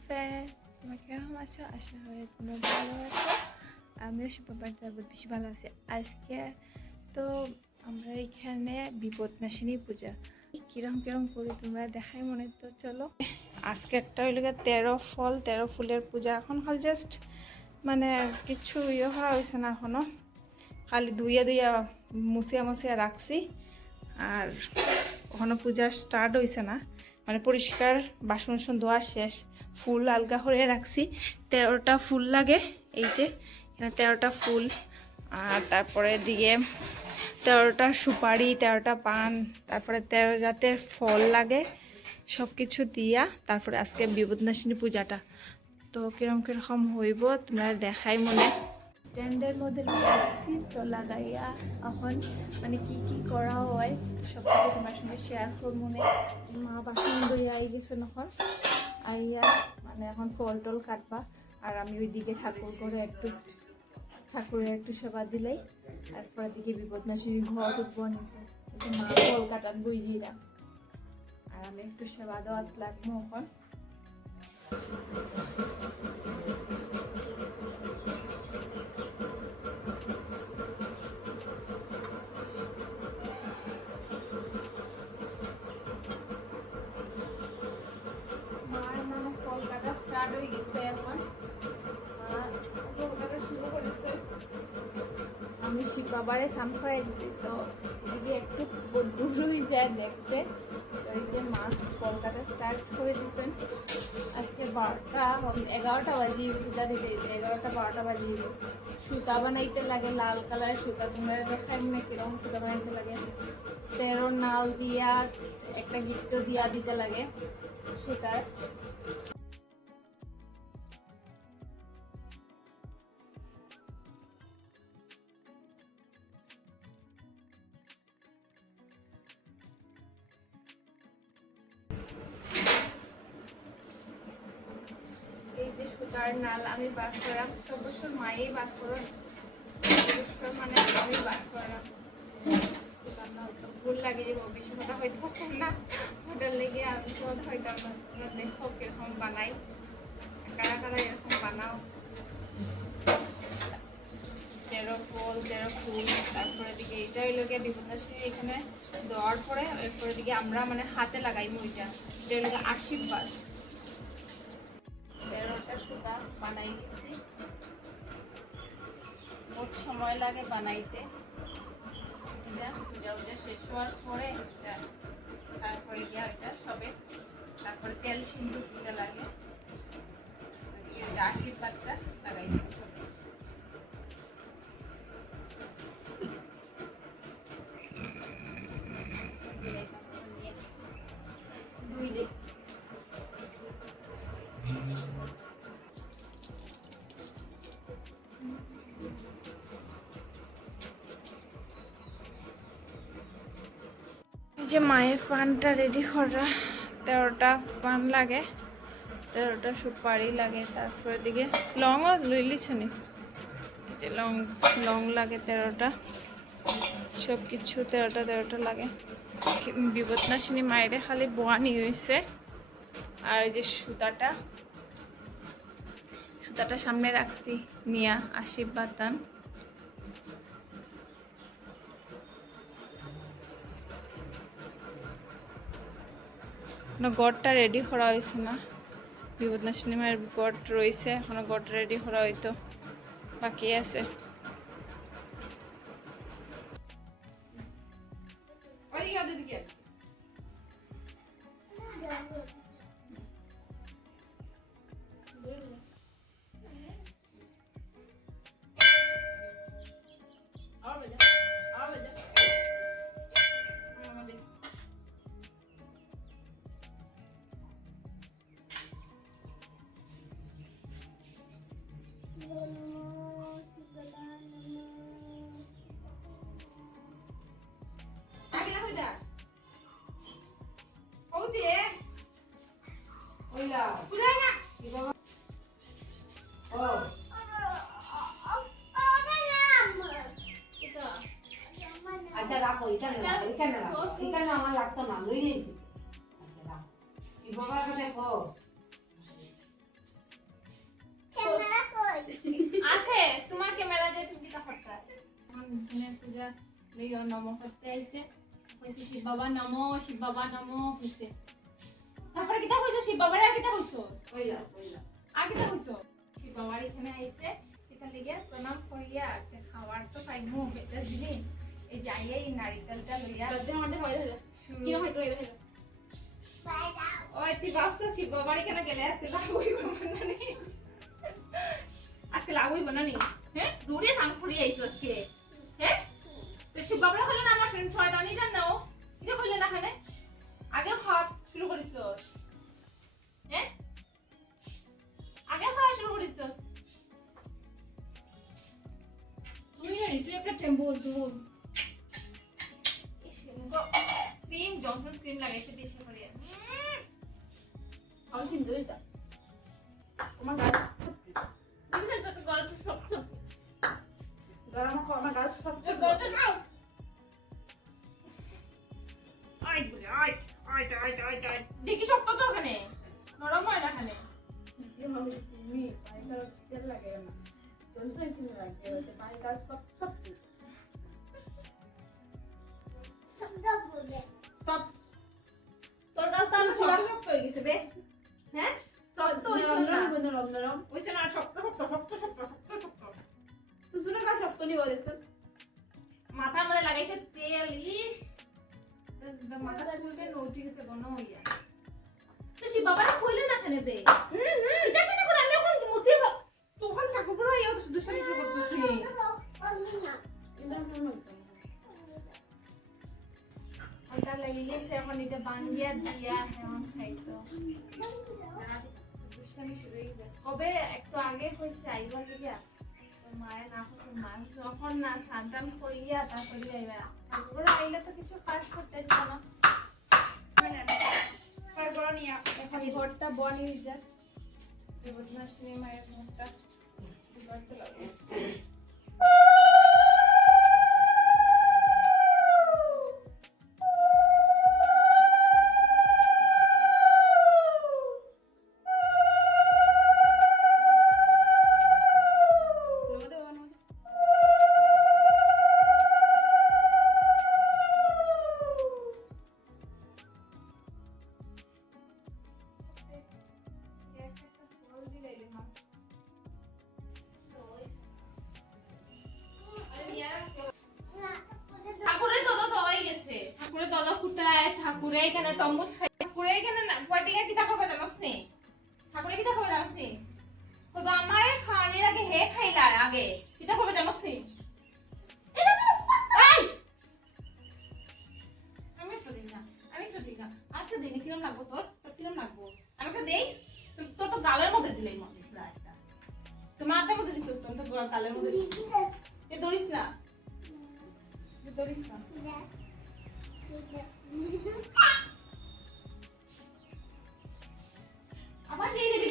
Friends তোমরা কেমন আছো আশা করি তোমরা ভালো আছো আমিও বাড়িতে বহুত বেশি ভালো আছি আজকে তো আমরা এখানে বিপদনাশিনী পূজা কিরম কিরম করি তোমরা দেখাই মনে তো চলো আজকে একটা হইল তেরো ফল তেরো ফুলের পূজা এখন হল জাস্ট মানে কিছু ইয়ে হওয়া হয়েছে না এখনও খালি ধুইয়া ধুইয়া মুছিয়া মুছিয়া রাখছি আর ওখানে পূজা স্টার্ট হয়েছে না মানে পরিষ্কার বাসন বাসন ধোয়া শেষ। ফুল আলগা হয়ে রাখছি। তেরোটা ফুল লাগে, এই যে, এখানে তেরোটা ফুল। আর তারপরে দিয়ে তেরোটা সুপারি, তেরোটা পান, তারপরে তেরো জাতের ফল লাগে সব কিছু দিয়া। তারপরে আজকে বিপদনাশিনী পূজাটা। তো কিরম কীরকম হইব তোমরা দেখাই মনে। স্ট্যান্ডের মধ্যে লাগাইছি তো লাগাইয়া এখন মানে কি কি করা হয় সব কিছু তোমার সঙ্গে শেয়ার করব মনে মা বাসন ধুইয়া আই গেছো নখন আইয়া মানে এখন ফল টল কাটবা। আর আমি ওইদিকে ঠাকুর করে একটু, ঠাকুরের একটু সেবা দিলেই। তারপরে দিকে বিপদনাশিনী ঘর উঠবো মা ফল কাটাত জিরা আর আমি একটু সেবা দেওয়াত লাগবো এখন মায়ের মানে ফল কাটা স্টার্ট হয়ে গেছে এখন। আমি শিবাবারে সাম গেছি তো এদিকে একটু দূর হয়ে যায় দেখতে। তো যে মা ফল কাটা স্টার্ট করে দিয়েছেন। আজকে বারোটা এগারোটা বাজিয়ে পূজা দিতে এগারোটা বারোটা বাজিয়ে সুতা বানাইতে লাগে, লাল কালার সুতা, তোমরা দেখাই মানে কীরকম সুতা বানাইতে লাগে? তেরো নাল দিয়া একটা গিফট দিয়া দিতে লাগে সুতার এই নাল আমি বাদ করাম। সব বছর মায়েই বাদ করো বছর মানে আমি বাদ করাম। ভুল লাগে যে বেশি কথা পারতাম না। ওটার লেগে আমি তো হয়তো তোমরা দেখো কীরকম বানাই। কারা কারা এরকম বানাও। তেরো ফল, তেরো ফুল, তারপরে দিকে এইটা হইল গিয়ে বিপদাসী এখানে দেওয়ার পরে এরপরে দিকে আমরা মানে হাতে লাগাই মইটা। এটা হইল আশীর্বাদ। সুতা বহুত সময় লাগে বানাইতে। এটা পূজা উজা শেষ হওয়ার পরে তারপরে গিয়া এটা সবে তারপরে তেল সিন্দুর দিতে লাগে। আশীর্বাদটা লাগাই যে মায়ের পানটা রেডি করা, তেরোটা পান লাগে। তেরোটা সুপারি লাগে, তারপরে দিকে লংও লইলিছে যে লং লং লাগে তেরোটা। সব কিছু তেরোটা তেরোটা লাগে। বিপদনাশিনী মায়েরে খালি বোয়ানি হয়েছে আর যে সুতাটা সুতাটা সামনে রাখছি, নিয়া আশীর্বাদ দান। এখনও গড়টা রেডি করা হয়েছে না। বিপদনাশিনী সিনেমার গড় রয়েছে, এখনও গড় রেডি করা হয়তো বাকি আছে। আচ্ছা রাখো এখানে রাখো এখানে রাখো এখানে আমার লাগতো না লই আচ্ছা রাখো এই বাবার কাছে কো আছে তোমার ক্যামেরা দিয়ে তুমি করতা এখন পূজা লইয়া নম করতে আইছে কইছে শিব বাবা নম শিব বাবা নম কইছে। তারপরে কিতা কইছো? শিব বাবার আর কিতা কইছো? কইলা কইলা। আর কিতা কইছো? শিব বাবার এখানে আইছে এটা লিগে প্রণাম করিয়া যে খাওয়ার তো পাইমু বেটা জিনিস এই যাইয়া এই নারিকেলটা লইয়া শুরু- কিরম হইতো এটা ওই তুই বাসা শিব বাবার এখানে গেলে আজকে লাগুই বানানি আজকে লাগুই বানানি হ্যাঁ? দূরে সান করি আইছো আজকে হ্যাঁ? শিব বাবার হলে না আমার ফ্রেন্ড শয়তানি জানো এটা হইলে না খানে আগে খাওয়া শুরু করিস হ্যাঁ? আগে খাওয়া শুরু করিস তুমি জানি তুই একটা টেম্পো তুই ক্রিম জনসন ক্রিম লাগাইছে বেশি করে আমি কিন্তু এটা দেখি শক্ত তো ওখানে। নরম হয় না ওখানে হয়ে শক্ত নরম নরম না শক্ত শক্ত শক্ত শক্ত শক্ত শক্ত। তো তুমি গাছ শক্ত নিয়ে দেখছ মাথার মধ্যে লাগাইছে তেল ইস। এখন এটা বান্ধিয়া দিয়া এখন শুরু কবে একটু আগে কইছে আইবার তো মায়ের না কইছে মা যখন না সান্তান করিয়া তারপরে আইবা। তারপরে আইলে তো কিছু কাজ করতে দিত না। এখন ঘরটা বনি হয়ে যায় দেবদনাশিনী মায়ের মুখটা ঘরটা লাগে এখানে তরমুজ খাই। ঠাকুরে এখানে না পয়দিকে কিতা খাবে জানোস নি ঠাকুরে কিতা খাবে জানোস নি তো তো আমার খাওয়ানোর আগে হে খাইলার আগে। কিতা খাবে জানোস নি তোর? তোর লাগবো? আমি একটা দেই? তোর- তো গালের মধ্যে দিলেই মনে পুরা একটা। তোর মাথার মধ্যে দিছিস, তোর তো গালের মধ্যে এ ধরিস না। এ ধরিস না। আবার দিয়ে দিবি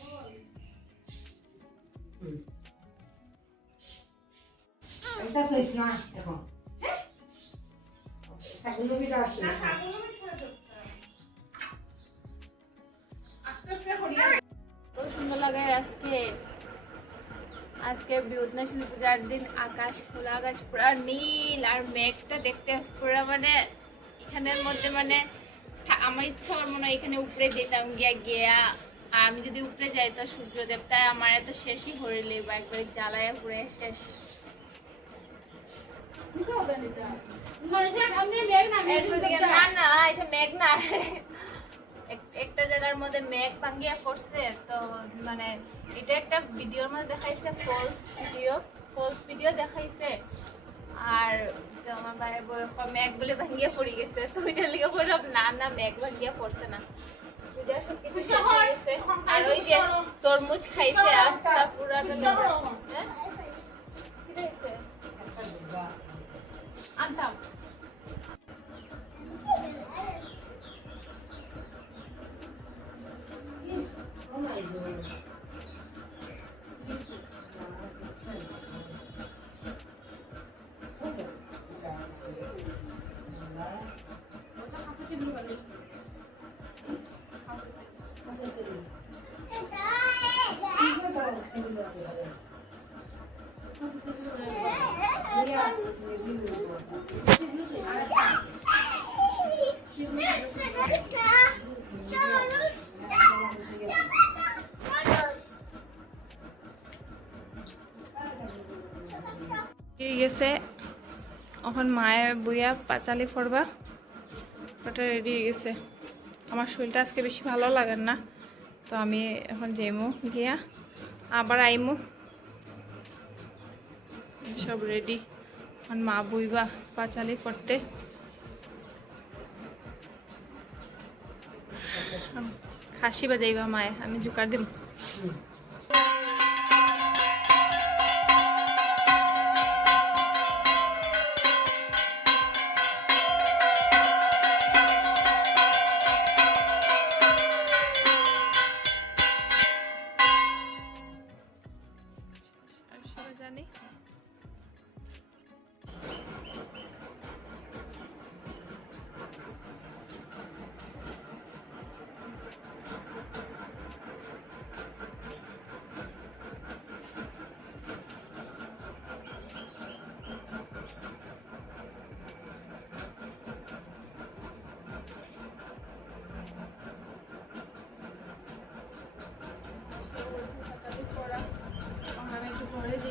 এটা সইস না এখন। বিটা আসছে না সুন্দর লাগে আজকে। আজকে পূজার দিন আকাশ খোলা আকাশ পুরা নীল আর মেঘটা দেখতে পুরা মানে এখানের মধ্যে মানে আমার ইচ্ছা আমার মনে হয় এখানে উপরে যেতাম গিয়া গিয়া আর আমি যদি উপরে যাই তো সূর্য দেবতায় আমার এত শেষই হরিলে বা একবারে জ্বালায় পুরে শেষ। একটা জায়গার মধ্যে মেঘ ভাঙ্গিয়া পড়ছে তো মানে এটা একটা ভিডিওর মধ্যে দেখাইছে ফলস ভিডিও ফলস ভিডিও দেখাইছে। আর তো আমার ভাইয়ের মেঘ বলে ভাঙ্গিয়া পড়ে গেছে। তো ওইটার লিগে বললাম না না মেঘ ভাঙ্গিয়া পড়ছে না। পূজা সব শেষ হয়ে। গেছে। আর ওই যে তরমুজ খাইছে আস্তা পুরাটা হ্যাঁ। গেছে। এখন বইয়া পাঁচালি ফরবা। ওটা রেডি হয়ে গেছে। আমার শরীরটা আজকে বেশি ভালো লাগে না। তো আমি এখন যাইমু গিয়া। আবার আইমু। সব রেডি এখন মা বইবা পাঁচালি করতে খাসি বাজাইবা মায়ে আমি জোকার দিম।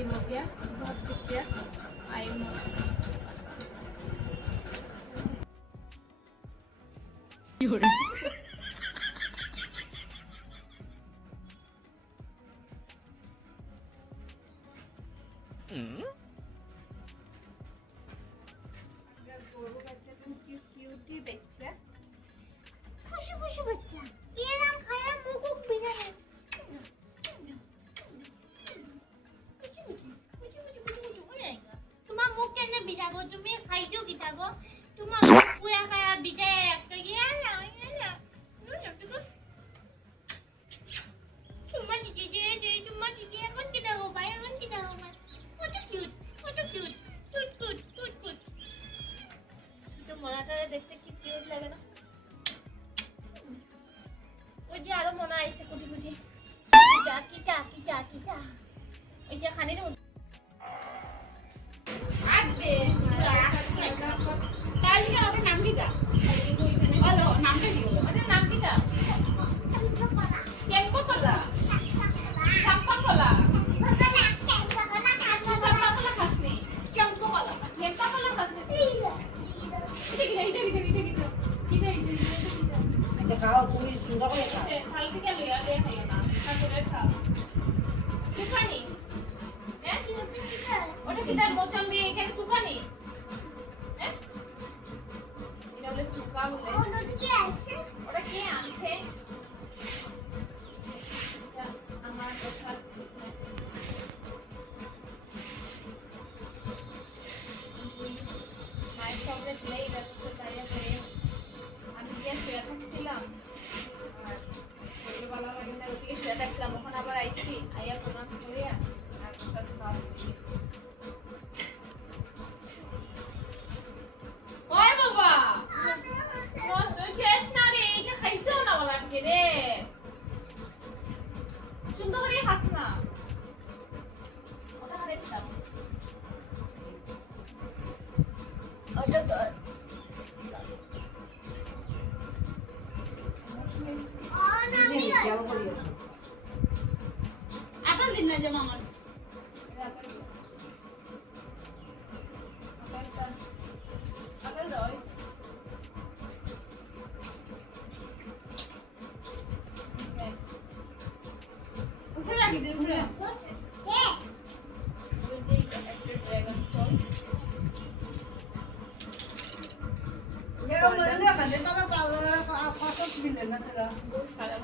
একটু ঘরে যাই মুখিয়া সুন্দর করে দিন উপরে ড্রাগন ফল সাদা